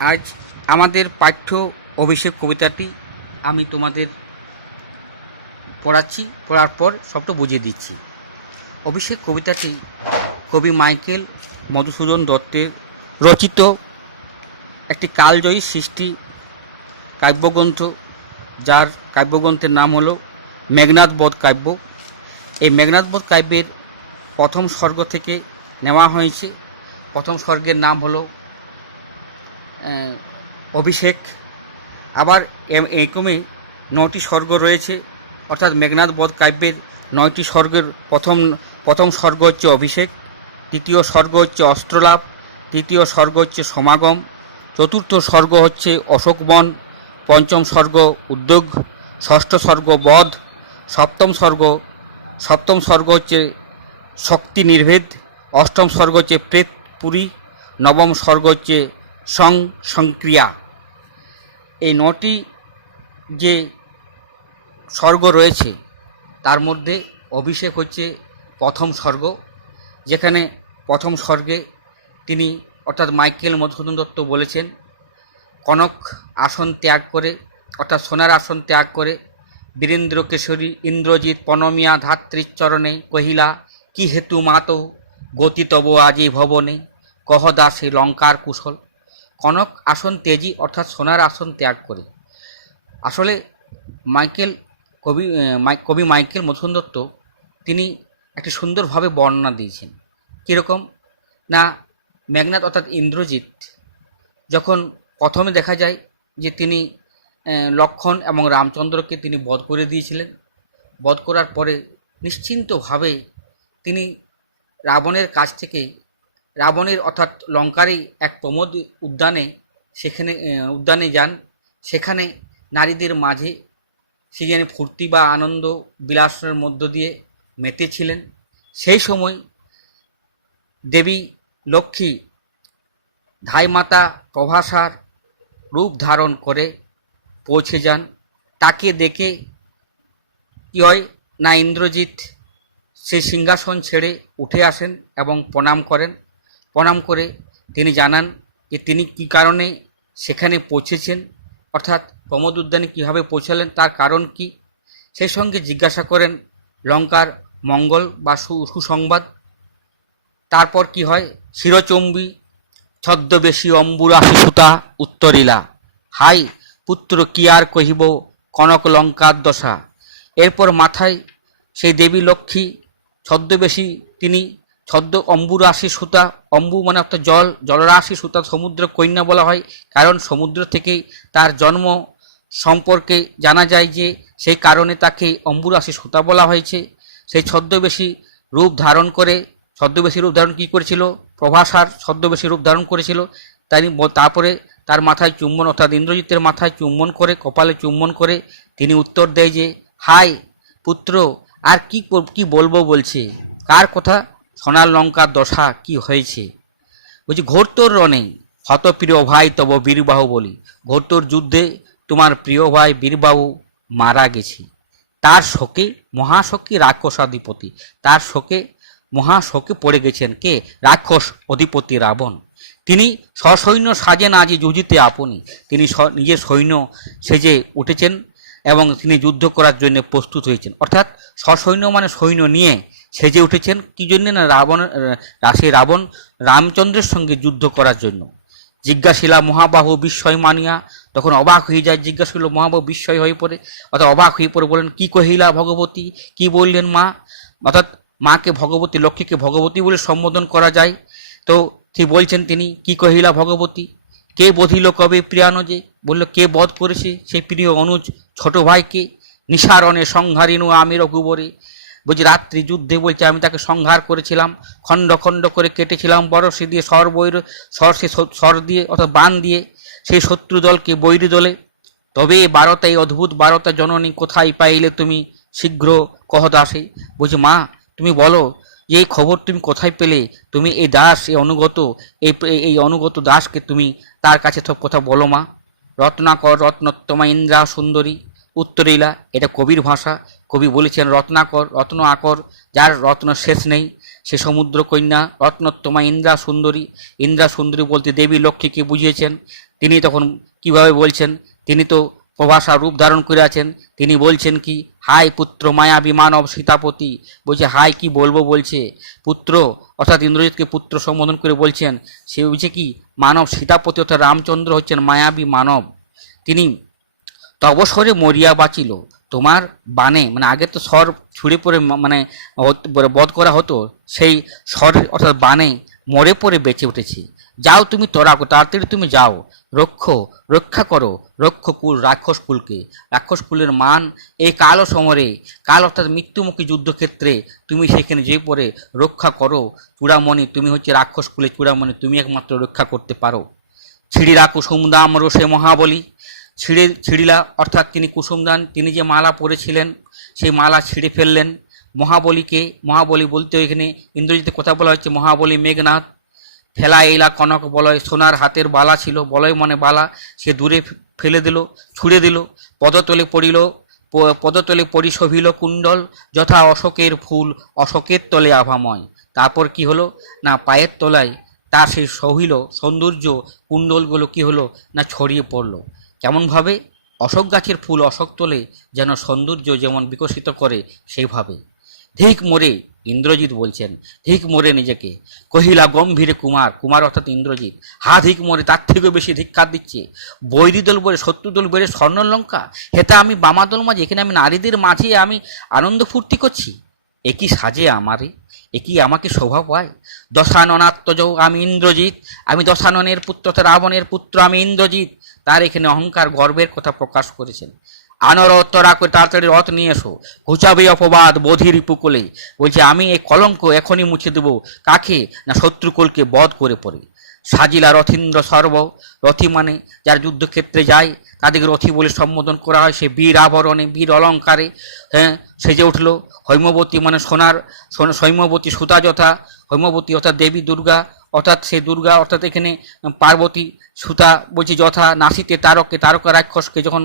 আজ আমাদের পাঠ্য অভিষেক কবিতাটি আমি তোমাদের পড়াচ্ছি, পড়ার পর সবটা বুঝিয়ে দিচ্ছি। অভিষেক কবিতাটি কবি মাইকেল মধুসূদন দত্তের রচিত একটি কালজয়ী সৃষ্টি কাব্যগ্রন্থ, যার কাব্যগ্রন্থের নাম হলো মেঘনাথ বধ কাব্য। এই মেঘনাথ বধ কাব্যের প্রথম স্বর্গ থেকে নেওয়া হয়েছে। প্রথম স্বর্গের নাম হলো অভিষেক। আবার এরকমই নটি স্বর্গ রয়েছে। অর্থাৎ মেঘনাথ বধ কাব্যের নয়টি স্বর্গের প্রথম প্রথম স্বর্গ হচ্ছে অভিষেক তৃতীয় স্বর্গ হচ্ছে অস্ত্রলাভ, তৃতীয় স্বর্গ হচ্ছে সমাগম, চতুর্থ স্বর্গ হচ্ছে অশোকবন, পঞ্চম স্বর্গ উদ্যোগ, ষষ্ঠ স্বর্গ বধ, সপ্তম স্বর্গ সপ্তম স্বর্গ হচ্ছে শক্তি নির্ভেদ, অষ্টম স্বর্গ হচ্ছে প্রেতপুরী নবম স্বর্গ হচ্ছে সং সংক্রিয়া। এই নটি যে স্বর্গ রয়েছে, তার মধ্যে অভিষেক হচ্ছে প্রথম স্বর্গ, যেখানে প্রথম স্বর্গে তিনি অর্থাৎ মাইকেল মধুসূদন দত্ত বলেছেন, কনক আসন ত্যাগ করে, অর্থাৎ সোনার আসন ত্যাগ করে, বীরেন্দ্র কেশরী, ইন্দ্রজিৎ পনমিয়া ধাত্রীর চরণে কহিলা, কি হেতু মাত গতি তব আজি ভবনে, কহ দাসে লঙ্কার কুশল। কনক আসন তেজি অর্থাৎ সোনার আসন ত্যাগ করে। আসলে মাইকেল কবি কবি মাইকেল মধুসূদন দত্ত তিনি একটি সুন্দরভাবে বর্ণনা দিয়েছেন। কীরকম? না মেঘনাথ অর্থাৎ ইন্দ্রজিৎ যখন প্রথমে দেখা যায় যে তিনি লক্ষণ এবং রামচন্দ্রকে তিনি বধ করে দিয়েছিলেন, বধ করার পরে নিশ্চিন্তভাবে তিনি রাবণের কাছ থেকে রাবণের অর্থাৎ লঙ্কারই এক প্রমোদ উদ্যানে সেখানে উদ্যানে যান। সেখানে নারীদের মাঝে সেখানে ফুর্তি বা আনন্দ বিলাসনের মধ্য দিয়ে মেতেছিলেন। সেই সময় দেবী লক্ষ্মী ধাইমাতা প্রভাসার রূপ ধারণ করে পৌঁছে যান। তাকে দেখে কী হয় না ইন্দ্রজিৎ সেই সিংহাসন ছেড়ে উঠে আসেন এবং প্রণাম করেন। প্রণাম করে তিনি জানান যে তিনি কী কারণে সেখানে পৌঁছেছেন, অর্থাৎ প্রমোদ উদ্যানে কীভাবে পৌঁছালেন, তার কারণ কি? সেই সঙ্গে জিজ্ঞাসা করেন লঙ্কার মঙ্গল বা সুসংবাদ। তারপর কি হয়? শিরচম্বী, ছদ্মবেশী অম্বুরাশি সুতা উত্তরিলা। হাই পুত্র, কি আর কহিব কনক লঙ্কার দশা? এরপর মাথায় সেই দেবী লক্ষ্মী, ছদ্মবেশী তিনি ছদ্ম অম্বুরাশি সুতা, অম্বু মানে অর্থাৎ জল, জলরাশি সুতা সমুদ্র কন্যা বলা হয়, কারণ সমুদ্র থেকেই তার জন্ম সম্পর্কে জানা যায় যে সেই কারণে তাকে অম্বুরাশি সুতা বলা হয়েছে। সেই ছদ্মবেশী রূপ ধারণ করে, ছদ্মবেশী রূপ ধারণ কী করেছিল? প্রভাসার ছদ্মবেশী রূপ ধারণ করেছিল। তাই তারপরে তার মাথায় চুম্বন, অর্থাৎ ইন্দ্রজিতের মাথায় চুম্বন করে, কপালে চুম্বন করে তিনি উত্তর দেয় যে হাই পুত্র, আর কি কি বলব বলছে? কার কথা? সোনার লঙ্কার দশা কি হয়েছে? বলছি ঘোরতোর রণে, হত প্রিয় ভাই তব বীরবাহু বলি। ঘোরতোর যুদ্ধে তোমার প্রিয় ভাই বীরবাহু মারা গেছে। তার শোকে মহাশোকে রাক্ষসাধিপতি, তার শোকে মহাশোকে পড়ে গেছেন কে? রাক্ষস অধিপতি রাবণ। তিনি সসৈন্য সাজেন আজি যুজিতে আপনি। তিনি নিজের সৈন্য সেজে উঠেছেন এবং তিনি যুদ্ধ করার জন্য প্রস্তুত হয়েছেন। অর্থাৎ সসৈন্য মানে সৈন্য নিয়ে সেজে উঠেছেন কি জন্য না রাবণ সেই রাবণ রামচন্দ্রের সঙ্গে যুদ্ধ করার জন্য। জিজ্ঞাসিলা, মহাবাহু বিস্ময় মানিয়া তখন অবাক হয়ে যায়, জিজ্ঞাসিল, মহাবাহু বিস্ময় হয়ে পড়ে। অর্থাৎ অবাক হয়ে পড়ে বলেন, কি কহিলা ভগবতী? কি বললেন মা? অর্থাৎ মাকে ভগবতী, লক্ষ্মীকে ভগবতী বলে সম্বোধন করা যায়। তো ঠিক বলছেন তিনি, কি কহিলা ভগবতী? কে বধিল কবে প্রিয়ানজে? বলল, কে বধ করেছে সেই প্রিয় অনুজ ছোট ভাইকে? নিসারণে সংহারিনু আমি রঘুবরে বলছি রাত্রি যুদ্ধে বলছে, আমি তাকে সংহার করেছিলাম, খণ্ড খণ্ড করে কেটেছিলাম বরসে দিয়ে স্বর বৈর স্বর সে স্বর দিয়ে, অর্থাৎ বান দিয়ে, সেই শত্রু দলকে বৈরী দলে। তবে বারতা, এই অদ্ভুত বারতা জননী কোথায় পাইলে তুমি শীঘ্র কহ দাসে বলছি, মা, তুমি বলো যে এই খবর তুমি কোথায় পেলে? তুমি এই দাস, এই অনুগত, এই এই অনুগত দাসকে তুমি তার কাছে সব কথা বলো, মা। রত্নাকর, রত্নোত্তমা ইন্দ্রা সুন্দরী উত্তরীলা, এটা কবির ভাষা। কবি বলেছেন, রত্নাকর রত্ন আকর যার রত্ন শেষ নেই, সে সমুদ্র কন্যা রত্নোত্তমা ইন্দ্রা সুন্দরী ইন্দ্রা সুন্দরী বলতে দেবী লক্ষ্মীকে বুঝিয়েছেন? তিনি তখন কীভাবে বলছেন? তিনি তো প্রভাষা রূপ ধারণ করে আছেন, তিনি বলছেন কি হাই পুত্র মায়াবী মানব সীতাপতি, বলছে হাই কি বলব বলছে, পুত্র, অর্থাৎ ইন্দ্রজিৎকে পুত্র সম্বোধন করে বলছেন, সে বলছে কি, মানব সীতাপতি অর্থাৎ রামচন্দ্র হচ্ছেন মায়াবী মানব। তিনি তবসরে মরিয়া বাঁচিল। তোমার বানে মানে আগে তো স্বর ছুড়ে পড়ে মানে বধ করা হতো, সেই স্বর অর্থাৎ বানে মরে পড়ে বেঁচে উঠেছি। যাও তুমি তোরা তাড়াতাড়ি তুমি যাও। রক্ষ, রক্ষা করো। রক্ষ কুল, রাক্ষস কুলকে। রাক্ষস কুলের মান এই কালো সমরে। কাল অর্থাৎ মৃত্যুমুখী যুদ্ধক্ষেত্রে তুমি সেখানে যে পড়ে রক্ষা করো। চূড়ামণি, তুমি হচ্ছে রাক্ষস কুলের চূড়ামণি, তুমি একমাত্র রক্ষা করতে পারো। ছিড়িরা কুসুমদাম রোষে মহাবলী। ছিঁড়ে, ছিঁড়িলা, অর্থাৎ তিনি কুসুমদান তিনি যে মালা পরেছিলেন, সেই মালা ছিঁড়ে ফেললেন। মহাবলীকে, মহাবলী বলতে এখানে ইন্দ্রজিতে কথা বলা হচ্ছে মহাবলী মেঘনাথ, ফেলা এলা কনক বলয়, সোনার হাতের বালা ছিল, বলয় মনে বালা, সে দূরে ফেলে দিল, ছুঁড়ে দিল, পদতলে পড়িল পদতলে পরিশোভিল কুণ্ডল, যথা অশোকের ফুল, অশোকের তলে আভাময়। তারপর কি হলো? না, পায়ের তলায় তার সেই সহিল সৌন্দর্য, কুণ্ডলগুলো কি হলো? না ছড়িয়ে পড়ল। কেমনভাবে অশোক গাছের ফুল অশোক তোলে যেন সৌন্দর্য যেমন বিকশিত করে, সেইভাবে। ধিক মোরে, ইন্দ্রজিৎ বলছেন, ধিক মোরে নিজেকে। কহিলা, গম্ভীরে কুমার কুমার অর্থাৎ ইন্দ্রজিৎ, হা ধিক মোরে, তার থেকেও বেশি ধিক্ষার দিচ্ছে। বৈরী দল বলে শত্রু দল বেড়ে স্বর্ণলঙ্কা হেতা আমি বামাদল মাঝে, এখানে আমি নারীদের মাঝে আমি আনন্দ ফুর্তি করছি। এ কি সাজে আমারে এ কি আমাকে শোভা পায়। দশাননাত্মজ আমি ইন্দ্রজিৎ, আমি দশাননের পুত্র রাবণের পুত্র, আমি ইন্দ্রজিৎ। তার এখানে অহংকার, গর্বের কথা প্রকাশ করেছেন। আনরত রাখো তাড়াতাড়ি রথ নিয়ে এসো। ঘুচাবে অপবাদ বোধির পুকুলে বলছে, আমি এই কলঙ্ক এখনই মুছে দেব। কাকে? না শত্রুকুলকে বধ করে পড়ে। সাজিলা রথীন্দ্র সর্ব রথী মানে যার যুদ্ধক্ষেত্রে যায়, তাদেরকে রথী বলে সম্বোধন করা হয়। সে বীর আবরণে, বীর অলঙ্কারে হ্যাঁ সেজে উঠল। হৈমবতী মানে সোনার সোনা- সৈমবতী সুতা যথা, হৈমবতী অর্থাৎ দেবী দুর্গা অর্থাৎ সে দুর্গা, অর্থাৎ এখানে পার্বতী, সুতা, বলছি যথা নাসিতে তারকে তারকা রাক্ষসকে যখন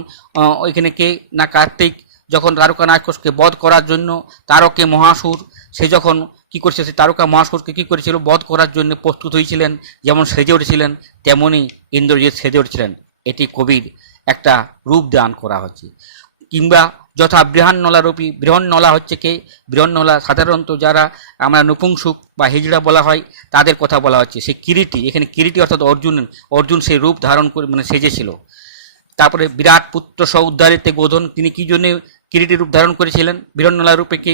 ওইখানে কে না কার্তিক যখন তারকা রাক্ষসকে বধ করার জন্য তারকে মহাসুর, সে যখন কি করছে, সে তারকা মহাসুরকে কি করেছিল? বধ করার জন্য প্রস্তুত হয়েছিলেন, যেমন সেজে উঠেছিলেন তেমনই ইন্দ্রজিৎ সেজে উঠেছিলেন। এটি কবির একটা রূপ দান করা হচ্ছে। কিংবা যথা বৃহান্নলা রূপী বৃহন্নলা হচ্ছে কে? বৃহন্নলা সাধারণত যারা আমরা নপুংসুক বা হিজড়া বলা হয়, তাদের কথা বলা হচ্ছে। সেই কিরিটি, এখানে কিরিটি অর্থাৎ অর্জুন অর্জুন সেই রূপ ধারণ করে মানে সেজেছিল। তারপরে বিরাট পুত্র সহ উদ্ধারিতে গোধন, তিনি কি জন্য কিরিটি রূপ ধারণ করেছিলেন? বীরন্নলা রূপে কি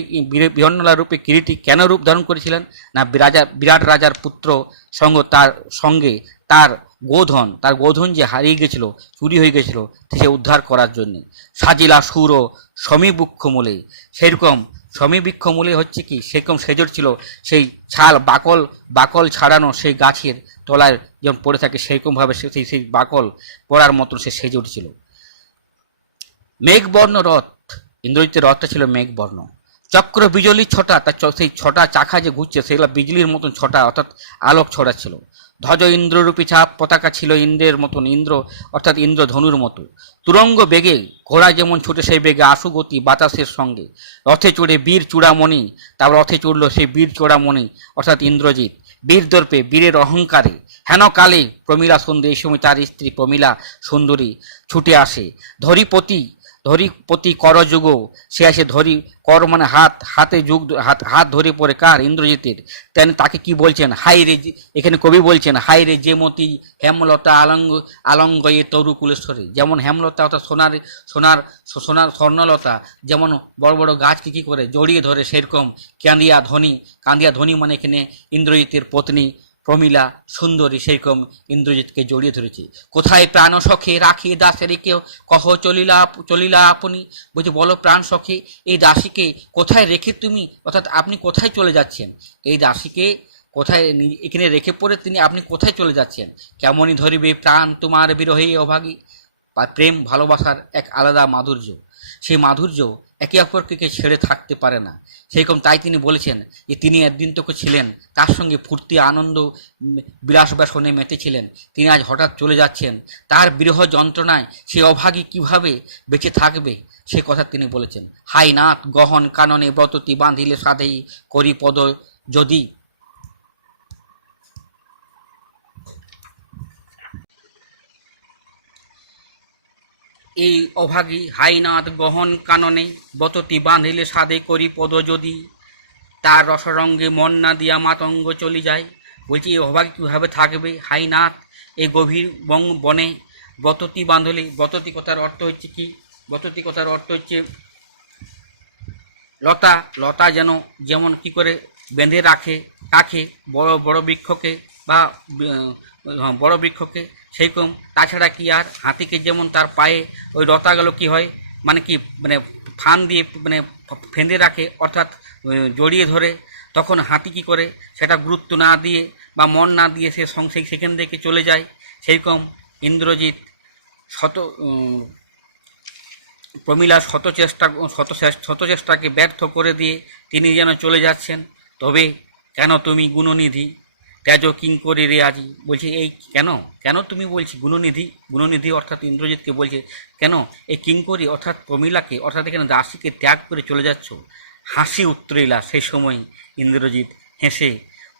বীরন্নলা রূপে কিরিটি কেন রূপ ধারণ করেছিলেন? না, রাজা, বিরাট রাজার পুত্র সঙ্গ তার সঙ্গে, তার গোধন, তার গোধন যে হারিয়ে গেছিল, চুরি হয়ে গেছিল, সে উদ্ধার করার জন্যে। সাজিলা সুর ও সমীবৃক্ষ মূলে সেরকম সমীবৃক্ষ মূলে হচ্ছে কি, সেরকম সেজর ছিল, সেই ছাল বাকল বাকল ছাড়ানো সেই গাছের তলায় যেমন পড়ে থাকে, সেরকমভাবে সেই সেই বাকল পড়ার মতন সে সেজে উঠেছিল মেঘবর্ণ রথ, ইন্দ্রজিতের রথটা ছিল মেঘবর্ণ। চক্র বিজলির ছটা তার সেই ছটা চাকা যে ঘুরছে, সেগুলো বিজলির মতন ছটা, অর্থাৎ আলোক ছড়াচ্ছিল। ধ্বজ ইন্দ্ররূপী ছাপ, পতাকা ছিল ইন্দ্রের মতন ইন্দ্র, অর্থাৎ ইন্দ্র ধনুর মতো। তুরঙ্গ বেগে ঘোড়া যেমন ছুটে, সেই বেগে আশুগতি বাতাসের সঙ্গে। রথে চড়ে বীর চূড়ামণি তারপর রথে চড়ল সেই বীর চূড়ামণি, অর্থাৎ ইন্দ্রজিৎ। বীর দর্পে, বীরের অহংকারে, হেন কালে প্রমীলা সুন্দরী এই সময় তার স্ত্রী প্রমীলা সুন্দরী ছুটে আসে। ধরিপতি ধরিপতি করযুগ সে আসে ধরি, কর মানে হাত, হাতে যুগ, হাত হাত ধরে পড়ে কার? ইন্দ্রজিতের। তেন তাকে কি বলছেন? হাই রে এখানে কবি বলছেন হাই রে যে মতি হেমলতা আলঙ্গ আলঙ্গ এ তরু কুলেশ্বরী। যেমন হেমলতা অর্থাৎ সোনার সোনার সোনার স্বর্ণলতা, যেমন বড় বড় গাছকে কী করে? জড়িয়ে ধরে সেরকম। কান্দিয়া ধ্বনি কান্দিয়া ধ্বনি মানে এখানে ইন্দ্রজিতের পত্নী প্রমীলা সুন্দরী সেরকম ইন্দ্রজিৎকে জড়িয়ে ধরেছে। কোথায় প্রাণ সখে রাখি দাসের কেউ কহ চলিলা চলিলা আপনি। বলছে বলো প্রাণ সখে, এই দাসীকে কোথায় রেখে তুমি? অর্থাৎ আপনি কোথায় চলে যাচ্ছেন? এই দাসীকে কোথায় এখানে রেখে পড়ে তিনি আপনি কোথায় চলে যাচ্ছেন? কেমনই ধরিবে প্রাণ তোমার বিরহে অভাগী? প্রেম ভালোবাসার এক আলাদা মাধুর্য। সেই মাধুর্য একে অপরকে ছেড়ে থাকতে পারে না। সেরকম তাই তিনি বলেছেন যে, তিনি একদিন তোকে ছিলেন, তার সঙ্গে ফুর্তি, আনন্দ বিলাস ব্যাসনে মেতেছিলেন। তিনি আজ হঠাৎ চলে যাচ্ছেন। তার বিরহ যন্ত্রণায় সে অভাগী কীভাবে বেঁচে থাকবে? সে কথা তিনি বলেছেন। হাই নাথ, গহন কাননে ব্রততি বাঁধিলে সাধেই করি পদ যদি এই অভাগী হাইনাথ গহন কাননে বততি বাঁধিলে সাদে করি পদ যদি। তার রসরঙ্গে মন না দিয়া মাতঙ্গ চলে যায়। বলছি এই অভাগী কীভাবে থাকবে? হাইনাথ এই গভীর বং বনে বততি বাঁধলে বততি কথার অর্থ হচ্ছে কি? বততি কথার অর্থ হচ্ছে, লতা লতা যেন যেমন কি করে বেঁধে রাখে কাকে বড় বড় বৃক্ষকে বা বড় বৃক্ষকে সেই রকম তাছাড়া কি আর হাতিকে যেমন তার পায়ে ওই লতাগুলো কি হয় মানে কি মানে ফান দিয়ে মানে ফেঁদে রাখে অর্থাৎ জড়িয়ে ধরে তখন হাতি কি করে সেটা গুরুত্ব না দিয়ে বা মন না দিয়ে সে সং- সেই সেখান থেকে চলে যায়। সেইরকম ইন্দ্রজিৎ শত উম, প্রমীলার শত চেষ্টা শত শত চেষ্টাকে ব্যর্থ করে দিয়ে তিনি যেন চলে যাচ্ছেন। তবে কেন তুমি গুণনিধি? তেজ কিঙ্করি রে আজি। বলছে, এই কেন? কেন তুমি বলছি, গুণনিধি? গুণনিধি অর্থাৎ ইন্দ্রজিৎকে বলছে, কেন? এই কিঙ্করি অর্থাৎ প্রমিলাকে, অর্থাৎ এখানে দাসীকে ত্যাগ করে চলে যাচ্ছ? হাসি উত্তরিলা সেই সময় ইন্দ্রজিৎ হেসে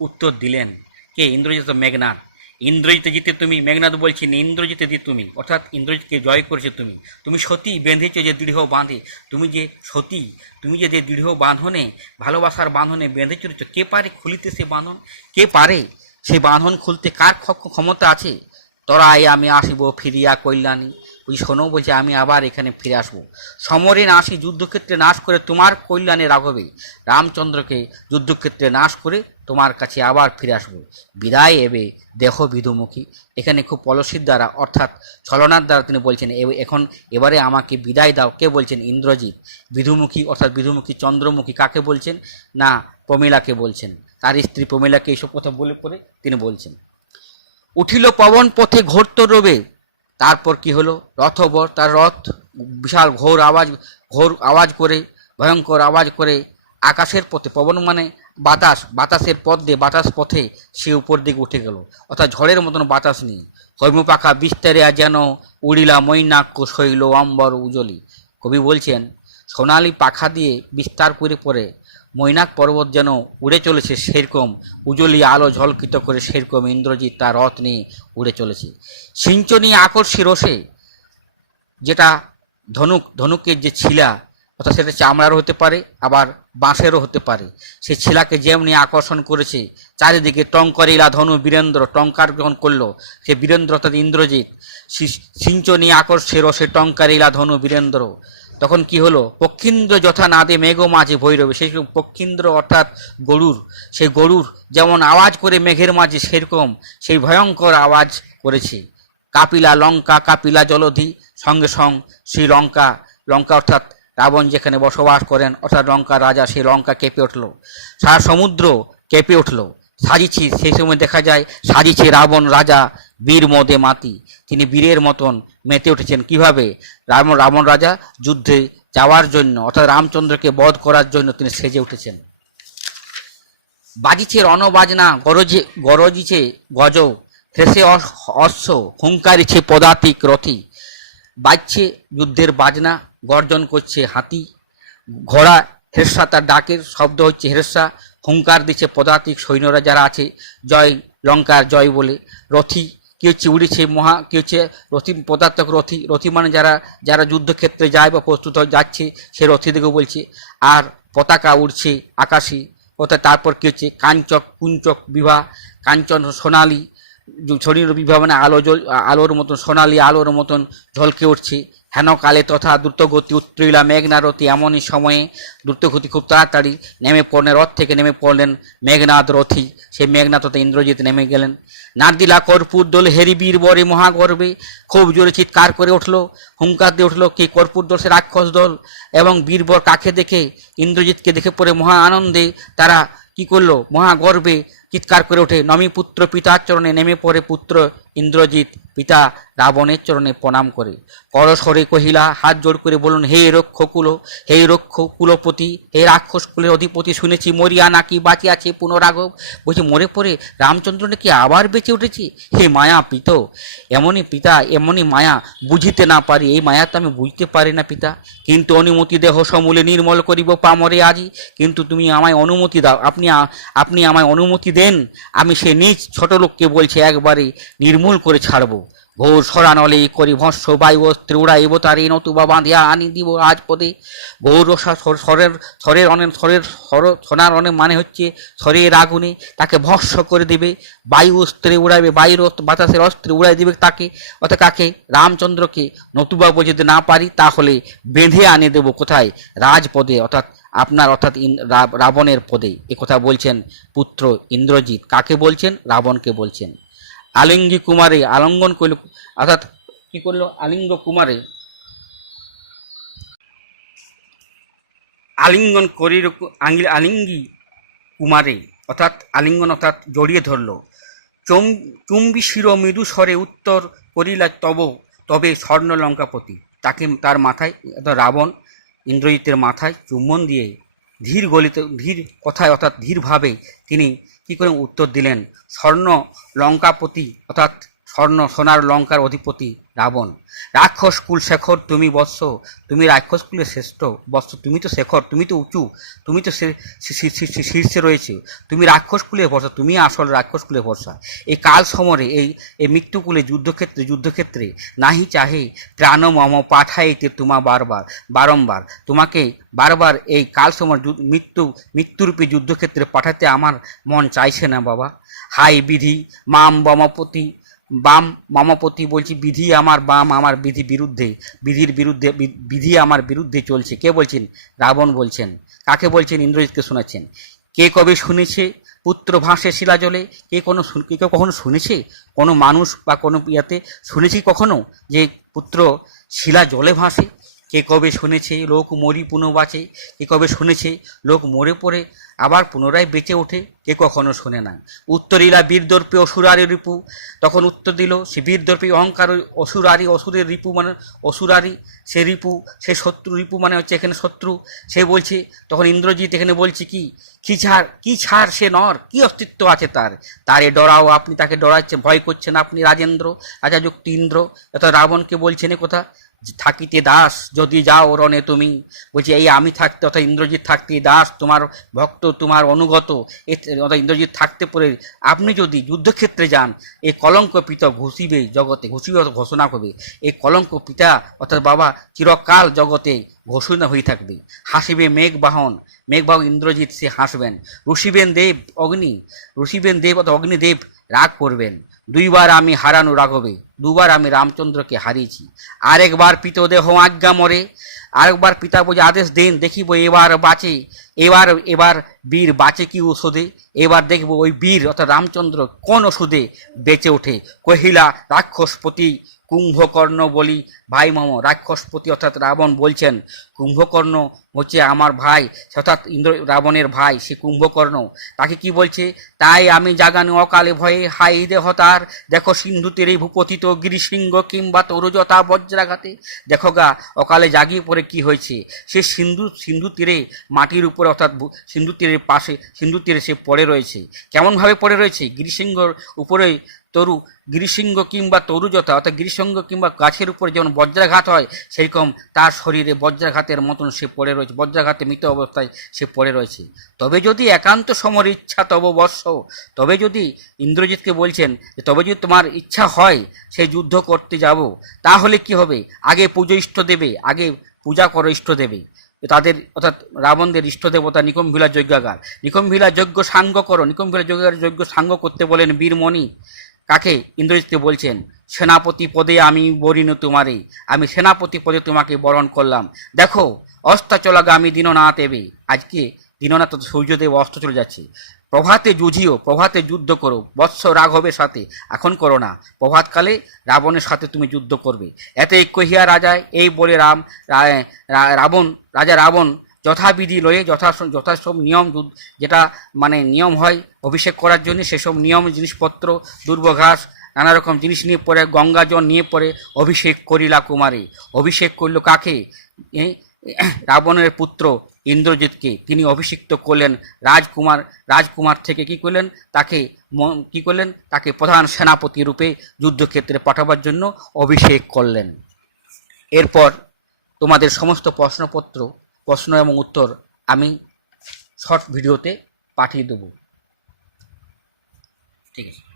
উত্তর দিলেন, কে? ইন্দ্রজিৎ মেঘনাথ ইন্দ্রজিতে জিতে তুমি মেঘনাথ বলছি, না ইন্দ্রজিতে জিত তুমি। অর্থাৎ ইন্দ্রজিৎকে জয় করেছ তুমি। তুমি সতী, বেঁধেছো যে দৃঢ় বাঁধে। তুমি যে সতী, তুমি যে যে দৃঢ় বাঁধনে, ভালোবাসার বাঁধনে বেঁধে চলেছ কে পারে খুলিতে সে বাঁধন? কে পারে সে বাঁধন খুলতে? কার ক্ষমতা আছে? তরাই আমি আসিব, ফিরিয়া কল্যাণী। ওই শোনো, বলছে, আমি আবার এখানে ফিরে আসব। সমরে না আসি যুদ্ধক্ষেত্রে নাশ করে তোমার কল্যাণে রাঘবে। রামচন্দ্রকে যুদ্ধক্ষেত্রে নাশ করে তোমার কাছে আবার ফিরে আসব। বিদায় এবে দেহ বিধুমুখী। এখানে খুব পলসির দ্বারা, অর্থাৎ ছলনার দ্বারা তিনি বলছেন এখন এবারে আমাকে বিদায় দাও। কে বলছেন? ইন্দ্রজিৎ। বিধুমুখী, অর্থাৎ বিধুমুখী, চন্দ্রমুখী কাকে বলছেন? না, প্রমীলাকে বলছেন। তার স্ত্রী প্রমীলাকে এইসব কথা বলে পরে তিনি বলছেন, উঠিল পবন পথে ঘোরত রবে। তারপর কি হলো? রথবর তার রথ, বিশাল ঘোর আওয়াজ ঘোর আওয়াজ করে, ভয়ঙ্কর আওয়াজ করে আকাশের পথে, পবন মানে বাতাস, বাতাসের পথ দিয়ে, বাতাস পথে সে উপর দিকে উঠে গেল। অর্থাৎ ঝড়ের মতন বাতাস নেই। হৈমপাখা বিস্তারিয়া যেন উড়িলা মৈনাক্য শৈল অম্বর উজলি কবি বলছেন, সোনালি পাখা দিয়ে বিস্তার করে পরে মৈনাক পর্বত যেন উড়ে চলেছে সেরকম উজলি আলো ঝলকিত করে সেরকম ইন্দ্রজিৎ তার রথ নিয়ে উড়ে চলেছে। সিঞ্চনী আকর্ষী রসে যেটা ধনুক, ধনুকের যে ছিলা অর্থাৎ সেটা চামড়ারও হতে পারে, আবার বাঁশেরও হতে পারে। সে ছিলাকে যেমনি আকর্ষণ করেছে, চারিদিকে টঙ্করিলা, ধনু, বীরেন্দ্র, টঙ্কার যখন করল। সে বীরেন্দ্র অর্থাৎ ইন্দ্রজিৎ সি- সিঞ্চনী আকর্ষে রসে টঙ্কারিলা, ধনু, বীরেন্দ্র। তখন কি হলো? পক্ষীন্দ্র যথা নাদে মেঘ মাঝে ভৈরবে। সেই পক্ষীন্দ্র অর্থাৎ গরুর সেই গরুর যেমন আওয়াজ করে মেঘের মাঝে সেরকম, সেই ভয়ঙ্কর আওয়াজ করেছে। কাপিলা লঙ্কা, কাপিলা জলধি, সঙ্গে সঙ্গ শ্রীলঙ্কা, লঙ্কা অর্থাৎ রাবণ যেখানে বসবাস করেন, অর্থাৎ লঙ্কা রাজা সেই লঙ্কা কেঁপে উঠল। সারা সমুদ্র কেঁপে উঠল। সাজিছি, সেই সময় দেখা যায়, সাজিছে রাবণ রাজা বীর মদে মাতি। তিনি বীরের মতন মেতে উঠেছেন। কীভাবে? রাবণ রাবণ রাজা যুদ্ধে যাওয়ার জন্য, অর্থাৎ রামচন্দ্রকে বধ করার জন্য তিনি সেজে উঠেছেন। বাজিছে রণবাজনা, গরজে, গরজিছে গজ হেসে অশ্ব, হুঙ্কারিছে পদাতিক রথি। বাজছে যুদ্ধের বাজনা গর্জন করছে হাতি, ঘোড়া, হেরসা তার ডাকের শব্দ হচ্ছে হেরসা, হুঙ্কার দিচ্ছে পদাতিক সৈন্যরা যারা আছে, জয় লঙ্কার জয় বলে, রথি কি হচ্ছে উড়েছে মহা কি হচ্ছে রথি পদার্থক রথি রথি মানে যারা যারা যুদ্ধক্ষেত্রে যায় বা প্রস্তুত যাচ্ছে, সে রথি রথিদেরকে বলছে, আর পতাকা উড়ছে আকাশে কোথায় তারপর কি হচ্ছে, কাঞ্চক, কুঞ্চক বিবাহ কাঞ্চন সোনালি শরীর বিবাহ মানে আলো জল আলোর মতন, সোনালি আলোর মতন ঝলকে উঠছে হেন কালে তথা দ্রুতগতি উত্তরিলা মেঘনারতি এমনই সময়ে দ্রুতগতি খুব তাড়াতাড়ি নেমে পড়লেন রথ থেকে নেমে পড়লেন মেঘনাথ রথি। সেই মেঘনাথ তথা ইন্দ্রজিৎ নেমে গেলেন। নারদিলা কর্পূর দোল হেরি বীর বরে মহাগর্বে খুব জোরে চিৎকার করে উঠল, হুঙ্কার দিয়ে উঠল, কি কর্পূর দোল, সে রাক্ষস দল? এবং বীরবর কাকে দেখে, ইন্দ্রজিৎকে দেখে পড়ে মহা আনন্দে তারা কি করল? মহাগর্বে চিৎকার করে ওঠে নমি পুত্র, পিতার চরণে নেমে পড়ে পুত্র ইন্দ্রজিৎ। পিতা রাবণের চরণে প্রণাম করে। করস্বরে কহিলা, হাত জোড় করে বলুন, হে রক্ষ কুল হে রক্ষ কুলপতি হে রাক্ষস কুলের অধিপতি, শুনেছি মরিয়া নাকি বাঁচিয়াছে পুনরাগব। বলছি মরে পড়ে রামচন্দ্র নাকি আবার বেঁচে উঠেছে? হে মায়া পিত, এমনই পিতা, এমনই মায়া বুঝিতে না পারি। এই মায়া তো আমি বুঝতে পারি না পিতা। কিন্তু অনুমতি দেহ সমূলে নির্মল করিব পামরে আজি। কিন্তু তুমি আমায় অনুমতি দাও। আপনি আপনি আমায় অনুমতি দেন। আমি সে নিজ ছোট লোককে বলছি, একবারে নির্মূল করে ছাড়বো। ঘোর সরানলে করি ভস্য বায়ু অস্ত্রে উড়াইব তারে নতুবা বাঁধিয়া আনি দিব রাজপদে। ঘোর স্বরের স্বরের অনেক স্বরের স্বর সোনার অনেক মানে হচ্ছে স্বরের আগুনে তাকে ভস্য করে দিবে। বায়ু অস্ত্রে উড়াইবে বায়ুর বাতাসের অস্ত্রে উড়াই দিবে তাকে। অর্থাৎ কাকে? রামচন্দ্রকে। নতুবা যদি না পারি তাহলে বেঁধে আনে দেব কোথায়? রাজপদে। অর্থাৎ আপনার অর্থাৎ রাবণের পদে। কথা বলছেন পুত্র ইন্দ্রজিৎ। কাকে বলছেন? রাবণকে বলছেন। আলিঙ্গি কুমারে, আলঙ্গন করল অর্থাৎ কি করল আলিঙ্গ কুমারে। আলিঙ্গন করি আঙ্গি আলিঙ্গি কুমারে। অর্থাৎ আলিঙ্গন অর্থাৎ জড়িয়ে ধরল। চম চুম্বি শির মৃদু স্বরে উত্তর করিলা তব তবে স্বর্ণ লঙ্কাপতি তাকে তার মাথায় রাবণ ইন্দ্রজিতের মাথায় চুম্বন দিয়ে ধীর গলিত, ধীর কথায় অর্থাৎ ধীরভাবে তিনি কি করে উত্তর দিলেন? স্বর্ণ লঙ্কাপতি, অর্থাৎ স্বর্ণ, সোনার লঙ্কার অধিপতি রাবণ, রাক্ষস কুল শেখর, তুমি বৎস, তুমি রাক্ষস কুলের শ্রেষ্ঠ, বৎস, তুমি তো শেখর, তুমি তো উঁচু, তুমি তো শীর্ষে রয়েছে, তুমি রাক্ষস কুলের ভরসা, তুমি আসল রাক্ষস কুলের ভরসা। এই কাল সমরে, এই এই মৃত্যুকুলে যুদ্ধক্ষেত্রে যুদ্ধক্ষেত্রে নাহি চাহে প্রাণ মম পাঠাইতে তোমা বারবার বারংবার তোমাকে বারবার এই কাল সমর মৃত্যু, মৃত্যুরূপী যুদ্ধক্ষেত্রে পাঠাতে আমার মন চাইছে না বাবা। হাই বিধি, মাম বমপতি বাম মামাপতি বলছি, বিধি আমার বাম, আমার বিধি বিরুদ্ধে, বিধির বিরুদ্ধে বিধি আমার বিরুদ্ধে চলছে। কে বলছেন? রাবণ বলছেন। কাকে বলছেন? ইন্দ্রজিৎকে শোনাচ্ছেন। কে কবে শুনেছে? পুত্র ভাসে শিলা জলে কে কোনো কে কেউ কখনো শুনেছে? কোনো মানুষ বা কোনো ইয়াতে শুনেছি কখনো যে পুত্র শিলা জলে ভাসে? কে কবে শুনেছে লোক মরি পুনঃ বাঁচে কে কবে শুনেছে লোক মরে পড়ে, আবার পুনরায় বেঁচে ওঠে, কে কখনো শোনে না। উত্তরিলা বীরদর্পে অসুরারি রিপু, তখন উত্তর দিল, সে বীরদর্পী অহংকার অসুরারি, অসুরের রিপু মানে অসুরারি, সে রিপু, সে শত্রু, রিপু মানে হচ্ছে এখানে শত্রু। সে বলছে, তখন ইন্দ্রজিৎ এখানে বলছে কি কি ছাড় কি ছাড় সে নর, কি অস্তিত্ব আছে তার? তারে ডরাও, আপনি তাকে ডরাচ্ছেন, ভয় করছেন আপনি রাজেন্দ্র, রাজা যুক্তি ইন্দ্র, এত রাবণকে বলছেন এ কথা। থাকিতে দাস, যদি যাও রণে তুমি। বলছি, এই আমি থাকতে, অর্থাৎ ইন্দ্রজিৎ থাকতে দাস, তোমার ভক্ত, তোমার অনুগত অর্থাৎ ইন্দ্রজিৎ থাকতে পরে আপনি যদি যুদ্ধক্ষেত্রে যান, এই কলঙ্ক পিতা ঘুষিবে জগতে, ঘুষিবে ঘোষণা করবে। এই কলঙ্ক পিতা অর্থাৎ বাবা চিরকাল জগতে ঘোষণা হয়ে থাকবে। হাসিবে মেঘ বাহন মেঘ বাহন ইন্দ্রজিৎ সে হাসবেন। ঋষিবেন দেব অগ্নি ঋষিবেন দেব অর্থাৎ অগ্নিদেব রাগ করবেন। দুইবার আমি হারানো রাঘবে, দুবার আমি রামচন্দ্রকে হারিয়েছি। আরেকবার পিতদেহ আজ্ঞা মরে, আরেকবার পিতা বুঝে আদেশ দেন, দেখিব এবার বাঁচে, এবার এবার বীর বাঁচে কি ওষুধে এবার দেখব ওই বীর অর্থাৎ রামচন্দ্র কোন ওষুধে বেঁচে ওঠে। কহিলা, রাক্ষসপতি, কুম্ভকর্ণ বলি ভাই মাম রাক্ষসপতি অর্থাৎ রাবণ বলছেন, কুম্ভকর্ণ হচ্ছে আমার ভাই, অর্থাৎ ইন্দ্র, রাবণের ভাই, সে কুম্ভকর্ণ। তাকে কি বলছে? তাই আমি জাগানো অকালে ভয়ে হাই দেহ তার। দেখো সিন্ধু তীরে ভূপতিত গিরিশৃঙ্গ কিংবা তরুজতা বজ্রাঘাতে। দেখো গা, অকালে জাগিয়ে পড়ে কি হয়েছে? সে সিন্ধু সিন্ধু তীরে মাটির উপরে অর্থাৎ সিন্ধু তীরের পাশে, সিন্ধু তীরে সে পড়ে রয়েছে। কেমনভাবে পড়ে রয়েছে? গিরিশৃঙ্গর উপরে তরু, গিরিশৃঙ্গ কিংবা তরুজতা, অর্থাৎ গিরিশৃঙ্গ কিংবা গাছের উপরে যেমন বজ্রাঘাত হয় সেরকম তার শরীরে বজ্রাঘাতের মতন সে পড়ে রয়েছে, বজ্রাঘাতে মৃত অবস্থায় সে পড়ে রয়েছে। তবে যদি একান্ত সমর ইচ্ছা তব বর্ষ, তবে যদি ইন্দ্রজিৎকে বলছেন যে, তবে যদি তোমার ইচ্ছা হয় সে যুদ্ধ করতে যাব, তাহলে কি হবে? আগে পুজো ইষ্ট দেবে, আগে পূজা করো ইষ্ট দেবে। তাদের, অর্থাৎ রাবণদের ইষ্ট দেবতা নিকমভিলা যজ্ঞাগার নিকমভিলা যজ্ঞ সাঙ্গ করো নিকমভিলা যজ্ঞাগার যজ্ঞ সাঙ্গ করতে বলেন বীরমণি। কাকে? ইন্দ্রজিৎকে বলছেন, সেনাপতি পদে আমি বরিণ তোমারে, আমি সেনাপতি পদে তোমাকে বরণ করলাম। দেখো অস্তাচলাগামী দীননাথ এবে। আজকে দীননাথ সূর্যদেব অস্ত চলে যাচ্ছে। প্রভাতে যুঝিও, প্রভাতে যুদ্ধ করো, বৎস রাঘবের সাথে। এখন করো না, প্রভাতকালে রাবণের সাথে তুমি যুদ্ধ করবে। এতে কহিয়া রাজায়, এই বলে রাম রাবণ, রাজা রাবণ যথাবিধি লয়ে যথা যথাসব নিয়ম যেটা মানে নিয়ম হয় অভিষেক করার জন্য, সেসব নিয়ম, জিনিসপত্র দুর্বঘাস নানা রকম জিনিস নিয়ে পরে গঙ্গা জল নিয়ে পরে অভিষেক করিলা কুমারী। অভিষেক করল কাকে? রাবণের পুত্র ইন্দ্রজিৎকে। তিনি অভিষিক্ত করলেন রাজকুমার রাজকুমার থেকে কি করলেন? তাকে কি করলেন? তাকে প্রধান সেনাপতি রূপে যুদ্ধক্ষেত্রে পাঠাবার জন্য অভিষেক করলেন। এরপর তোমাদের সমস্ত প্রশ্নপত্র প্রশ্ন এবং উত্তর আমি শর্ট ভিডিওতে পাঠিয়ে দেবো। ঠিক আছে।